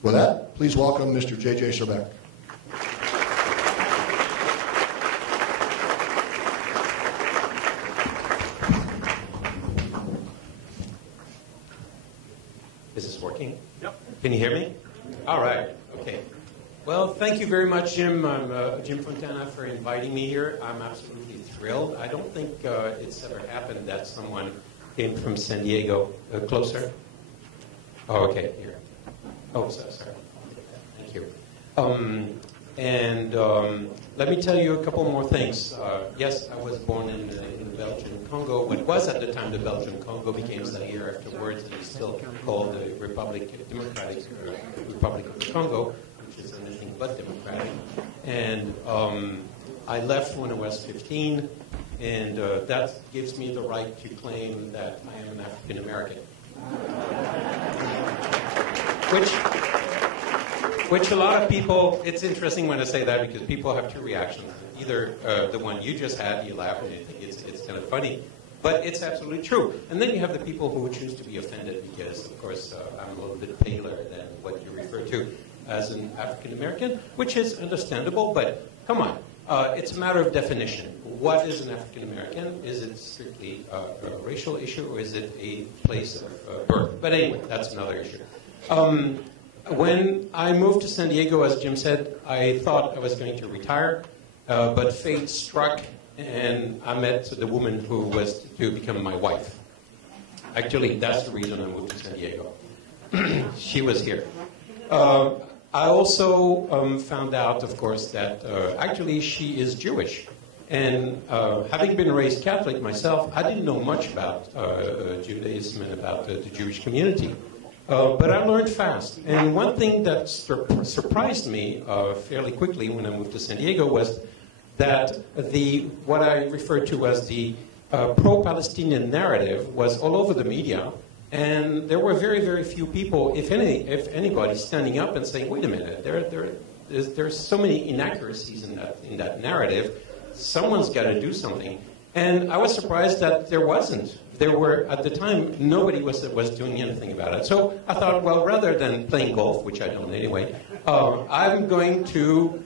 With that, please welcome Mr. J.J. Surbeck. Is this working? Yep. Can you hear me? All right. Okay. Well, thank you very much, Jim. I'm Jim Fontana for inviting me here. I'm absolutely thrilled. I don't think it's ever happened that someone came from San Diego. Closer? Oh, okay. Here. Oh, sorry. Thank you. Let me tell you a couple more things. Yes, I was born in the Belgian Congo. What was at the time the Belgian Congo became Zaire afterwards, and it's still called the Democratic Republic of the Congo, which is anything but democratic. And I left when I was 15, and that gives me the right to claim that I am an African American. Which a lot of people, it's interesting when I say that because people have two reactions. Either the one you just had, you laugh and you think it's kind of funny, but it's absolutely true. And then you have the people who choose to be offended because, of course, I'm a little bit paler than what you refer to as an African American, which is understandable, but come on. It's a matter of definition. What is an African American? Is it strictly a racial issue or is it a place of birth? But anyway, that's another issue. When I moved to San Diego, as Jim said, I thought I was going to retire, but fate struck, and I met the woman who was to become my wife. Actually, that's the reason I moved to San Diego. She was here. I also found out, of course, that actually she is Jewish. And having been raised Catholic myself, I didn't know much about Judaism and about the Jewish community. But I learned fast. And one thing that surprised me fairly quickly when I moved to San Diego was that what I refer to as the pro-Palestinian narrative was all over the media. And there were very, very few people, if anybody, standing up and saying, wait a minute, there's so many inaccuracies in that narrative. Someone's got to do something. And I was surprised that there wasn't. There were, at the time, nobody was doing anything about it. So I thought, well, rather than playing golf, which I don't anyway, I'm going to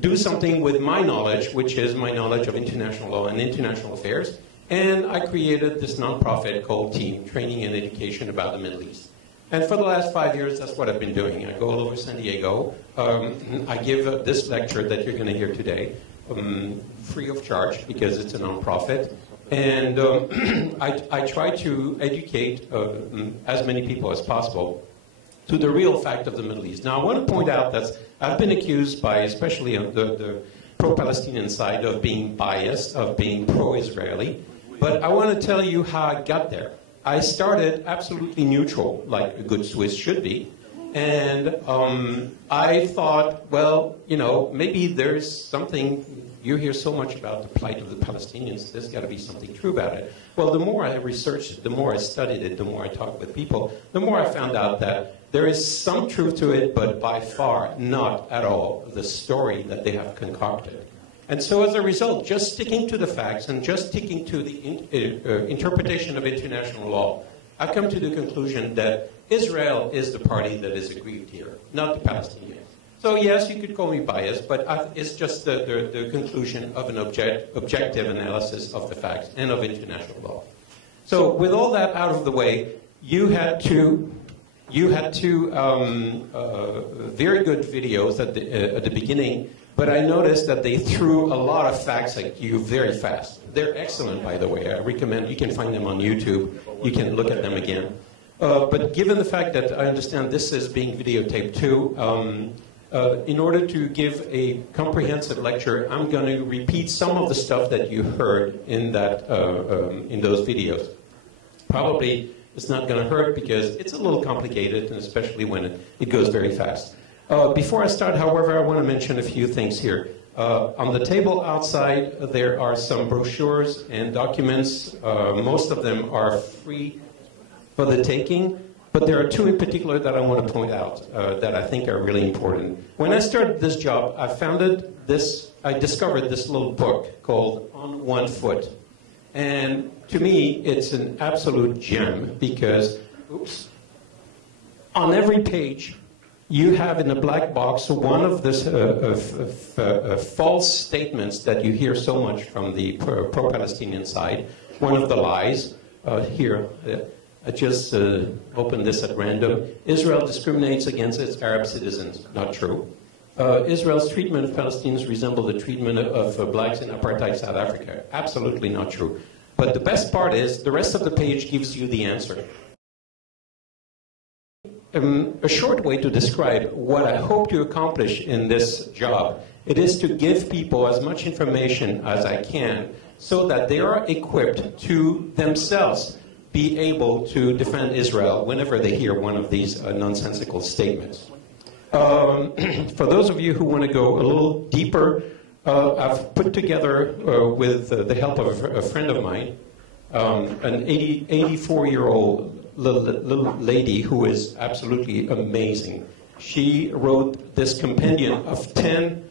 do something with my knowledge, which is my knowledge of international law and international affairs. And I created this nonprofit called Team, Training and Education about the Middle East. And for the last 5 years, that's what I've been doing. I go all over San Diego. I give this lecture that you're going to hear today, free of charge because it's a nonprofit. And I try to educate as many people as possible to the real fact of the Middle East. Now, I want to point out that I've been accused by, especially on the pro-Palestinian side, of being biased, of being pro-Israeli. But I want to tell you how I got there. I started absolutely neutral, like a good Swiss should be. And I thought, well, you know, maybe there's something. You hear so much about the plight of the Palestinians. There's got to be something true about it. Well, the more I researched it, the more I studied it, the more I talked with people, the more I found out that there is some truth to it, but by far not at all the story that they have concocted. And so as a result, just sticking to the facts and just sticking to the interpretation of international law, I've come to the conclusion that Israel is the party that is aggrieved here, not the Palestinians. So yes, you could call me biased, but it's just the conclusion of an objective analysis of the facts and of international law. So with all that out of the way, you had two very good videos at the beginning, but I noticed that they threw a lot of facts at you very fast. They're excellent, by the way. I recommend, you can find them on YouTube. You can look at them again. But given the fact that I understand this is being videotaped too, in order to give a comprehensive lecture, I'm going to repeat some of the stuff that you heard in those videos. Probably it's not going to hurt because it's a little complicated, and especially when it goes very fast. Before I start, however, I want to mention a few things here. On the table outside, there are some brochures and documents. Most of them are free for the taking. But there are two in particular that I want to point out that I think are really important. When I started this job, I discovered this little book called On One Foot. And to me, it's an absolute gem because, on every page, you have in the black box one of the false statements that you hear so much from the pro-Palestinian side. One of the lies, here, I just opened this at random. Israel discriminates against its Arab citizens. Not true. Israel's treatment of Palestinians resemble the treatment of blacks in apartheid South Africa. Absolutely not true. But the best part is, the rest of the page gives you the answer. A short way to describe what I hope to accomplish in this job, it is to give people as much information as I can so that they are equipped to themselves be able to defend Israel whenever they hear one of these nonsensical statements. For those of you who want to go a little deeper, I've put together, with the help of a friend of mine, an 84-year-old little lady who is absolutely amazing. She wrote this compendium of 10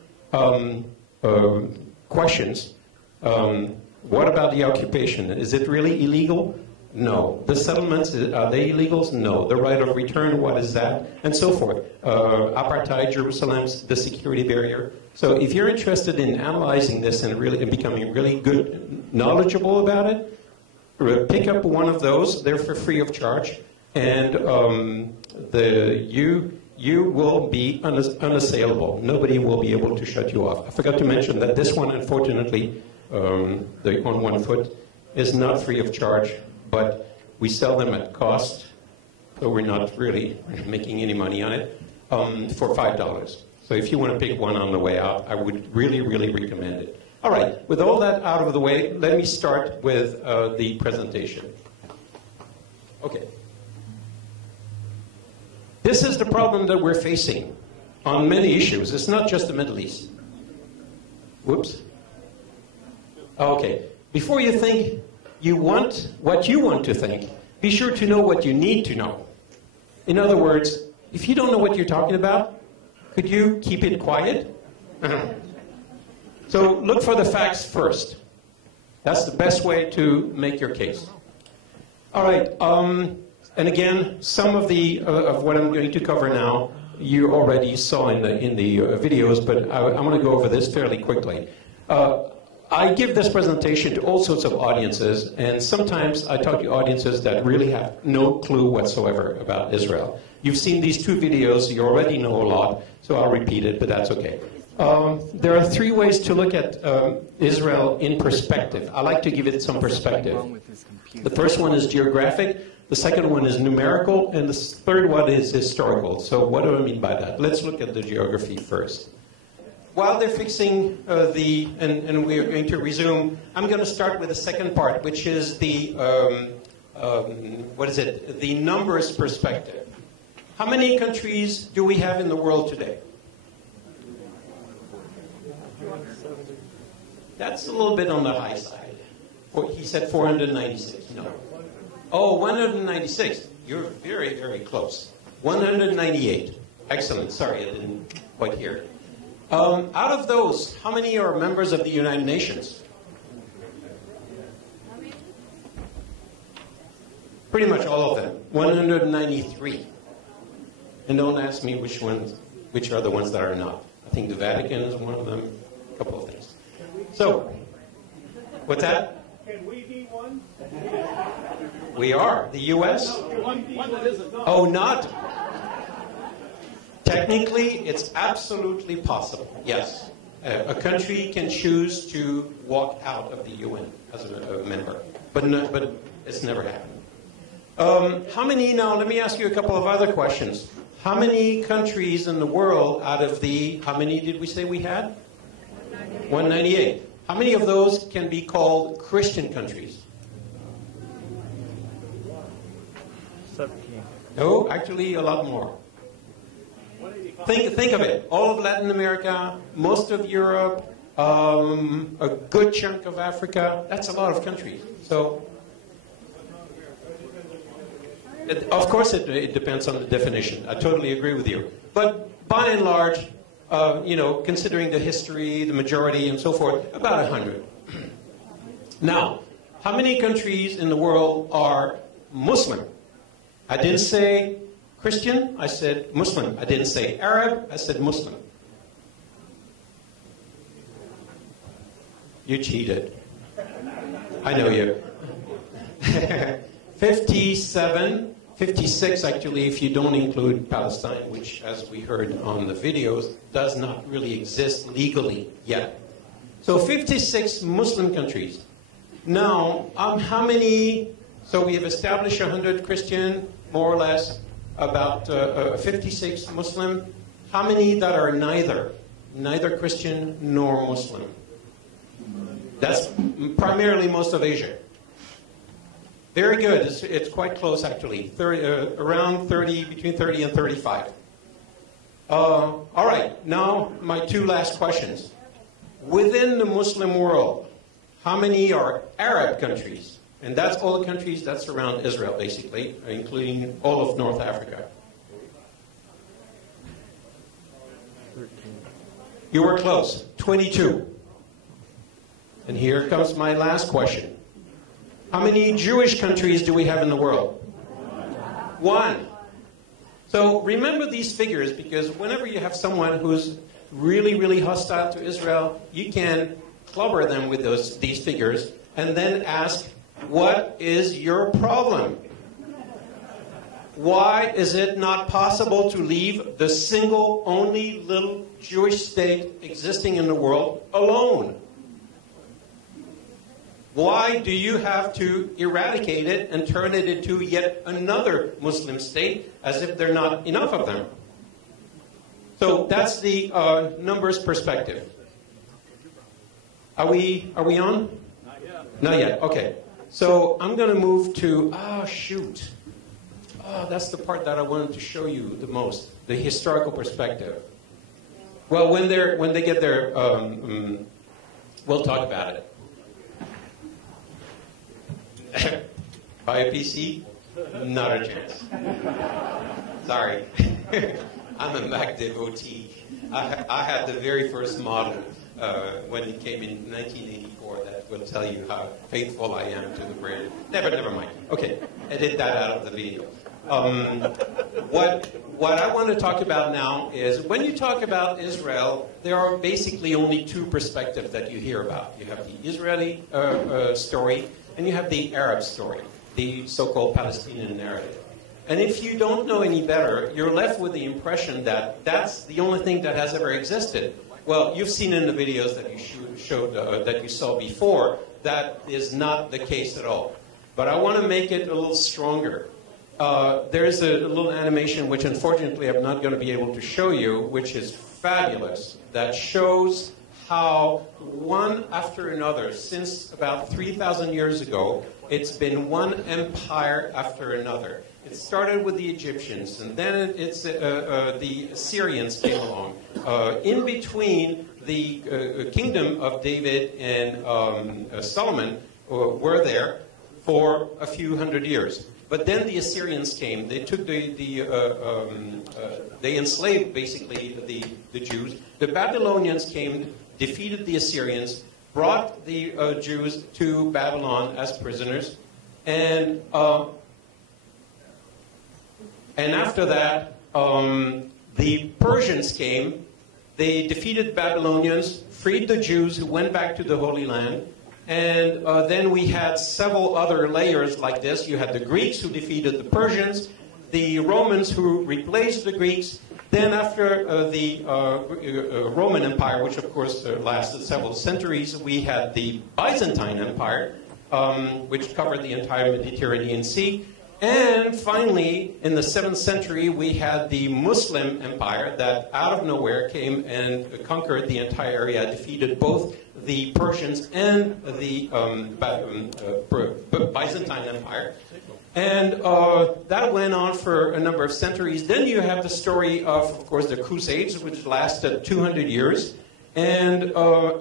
questions. What about the occupation? Is it really illegal? No. The settlements, are they illegals? No. The right of return, what is that? And so forth. Apartheid, Jerusalem, the security barrier. So if you're interested in analyzing this and really becoming really good, knowledgeable about it, pick up one of those. They're for free of charge. And you will be unassailable. Nobody will be able to shut you off. I forgot to mention that this one, unfortunately, the On One Foot, is not free of charge, but we sell them at cost, so we're not really making any money on it, for $5. So if you want to pick one on the way out, I would really, really recommend it. All right, with all that out of the way, let me start with the presentation. Okay. This is the problem that we're facing on many issues. It's not just the Middle East. Whoops. Okay. Before you think you want what you want to think, be sure to know what you need to know. In other words, if you don't know what you're talking about, could you keep it quiet? So look for the facts first. That's the best way to make your case. All right. And again, some of of what I'm going to cover now, you already saw in the videos, but I want to go over this fairly quickly. I give this presentation to all sorts of audiences, and sometimes I talk to audiences that really have no clue whatsoever about Israel. You've seen these two videos, you already know a lot, so I'll repeat it, but that's okay. There are three ways to look at Israel in perspective. I like to give it some perspective. The first one is geographic, the second one is numerical, and the third one is historical. So what do I mean by that? Let's look at the geography first. While they're fixing and we are going to resume, I'm going to start with the second part, which is the, the numbers perspective. How many countries do we have in the world today? That's a little bit on the high side. He said 496. No. Oh, 196. You're very, very close. 198. Excellent. Sorry, I didn't quite hear it. Out of those, how many are members of the United Nations? Pretty much all of them. 193. And don't ask me which are the ones that are not. I think the Vatican is one of them. A couple of things. So, what's that? Can we be one? We are. The U.S.? One that isn't. Oh, not? Technically, it's absolutely possible, yes. A country can choose to walk out of the UN as a member, but it's never happened. How many, now let me ask you a couple of other questions. How many countries in the world out of how many did we say we had? 198. How many of those can be called Christian countries? 17. No, actually a lot more. Think of it. All of Latin America, most of Europe, a good chunk of Africa. That's a lot of countries. So, of course, it depends on the definition. I totally agree with you. But by and large, considering the history, the majority, and so forth, about 100. Now, how many countries in the world are Muslim? I didn't say Christian? I said Muslim. I didn't say Arab, I said Muslim. You cheated. I know you. 57, 56 actually, if you don't include Palestine, which, as we heard on the videos, does not really exist legally yet. So 56 Muslim countries. Now, how many, so we have established 100 Christian, more or less, about 56 Muslim. How many that are neither Christian nor Muslim? That's primarily most of Asia. Very good. It's quite close, actually. Around 30, between 30 and 35. All right. Now, my two last questions. Within the Muslim world, how many are Arab countries? And that's all the countries that surround Israel, basically, including all of North Africa. 13. You were close. 22. And here comes my last question. How many Jewish countries do we have in the world? 1. So remember these figures, because whenever you have someone who's really, really hostile to Israel, you can clobber them with these figures and then ask, what is your problem? Why is it not possible to leave the single, only little Jewish state existing in the world alone? Why do you have to eradicate it and turn it into yet another Muslim state, as if there are not enough of them? So that's the numbers perspective. Are we on? Not yet. Not yet. Okay. So I'm going to move to, shoot. That's the part that I wanted to show you the most, the historical perspective. Well, when they get there, we'll talk about it. Buy a PC? Not a chance. Sorry. I'm a Mac devotee. I had the very first model when it came in 1984 that will tell you how faithful I am to the brand. Never mind. Okay, edit that out of the video. What I want to talk about now is when you talk about Israel, there are basically only two perspectives that you hear about. You have the Israeli story, and you have the Arab story, the so-called Palestinian narrative. And if you don't know any better, you're left with the impression that that's the only thing that has ever existed. Well, you've seen in the videos that you that you saw before, that is not the case at all. But I want to make it a little stronger. There's a little animation which unfortunately I'm not going to be able to show you, which is fabulous, that shows how one after another, since about 3,000 years ago, it's been one empire after another. It started with the Egyptians, and then the Assyrians came along. In between, the kingdom of David and Solomon were there for a few hundred years. But then the Assyrians came. They took they enslaved basically the Jews. The Babylonians came, defeated the Assyrians, brought the Jews to Babylon as prisoners, and after that, the Persians came. They defeated Babylonians, freed the Jews who went back to the Holy Land, and then we had several other layers like this. You had the Greeks who defeated the Persians, the Romans who replaced the Greeks. Then after the Roman Empire, which of course lasted several centuries, we had the Byzantine Empire, which covered the entire Mediterranean Sea. And finally, in the 7th century, we had the Muslim Empire that out of nowhere came and conquered the entire area, defeated both the Persians and the Byzantine Empire. And that went on for a number of centuries. Then you have the story of course, the Crusades, which lasted 200 years. And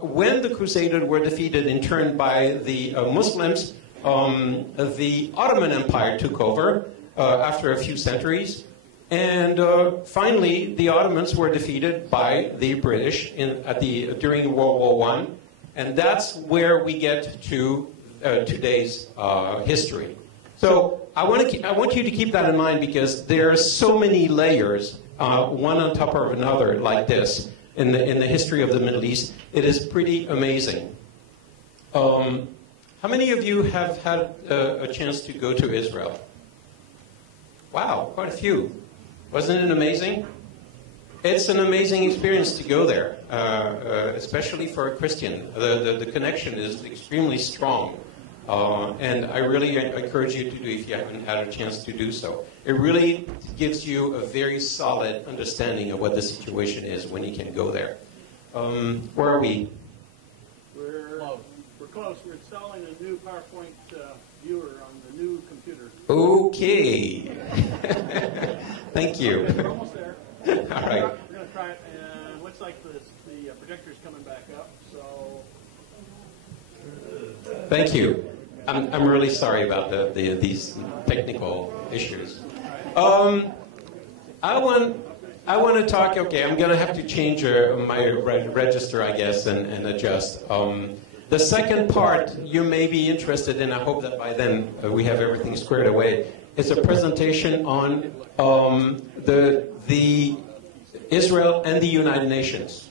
when the Crusaders were defeated in turn by the Muslims, the Ottoman Empire took over after a few centuries. And finally, the Ottomans were defeated by the British during World War I. And that's where we get to today's history. So I want you to keep that in mind because there are so many layers, one on top of another, like this in the history of the Middle East. It is pretty amazing. How many of you have had a chance to go to Israel? Wow, quite a few. Wasn't it amazing? It's an amazing experience to go there, especially for a Christian. The connection is extremely strong. And I really encourage you to do if you haven't had a chance to do so. It really gives you a very solid understanding of what the situation is when you can go there. Where are we? We're close. We're installing a new PowerPoint viewer on the new computer. Okay. Thank you. Okay, we're almost there. All right. We're going to try it, and looks like the projector's coming back up. So. Thank you. I'm really sorry about these technical issues. I want to talk. Okay, I'm going to have to change my register, I guess, and adjust. The second part you may be interested in. I hope that by then we have everything squared away. It's a presentation on the Israel and the United Nations.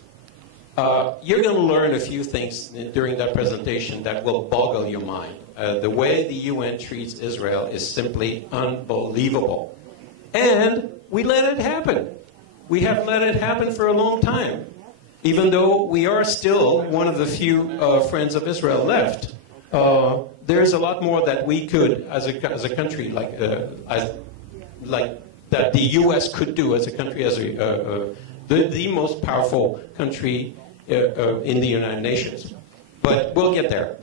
You're going to learn a few things during that presentation that will boggle your mind. The way the UN treats Israel is simply unbelievable. And we let it happen. We have let it happen for a long time. Even though we are still one of the few friends of Israel left, there's a lot more that we could, as a country, like that the U.S. could do as a country, as the most powerful country in the United Nations. But we'll get there.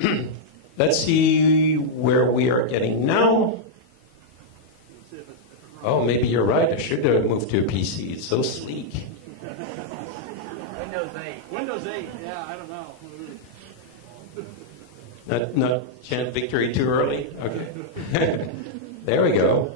Let's see where we are getting now. Oh, maybe you're right. I should have moved to a PC. It's so sleek. Windows 8. Windows 8. Yeah, I don't know. Not chant victory too early? Okay. There we go.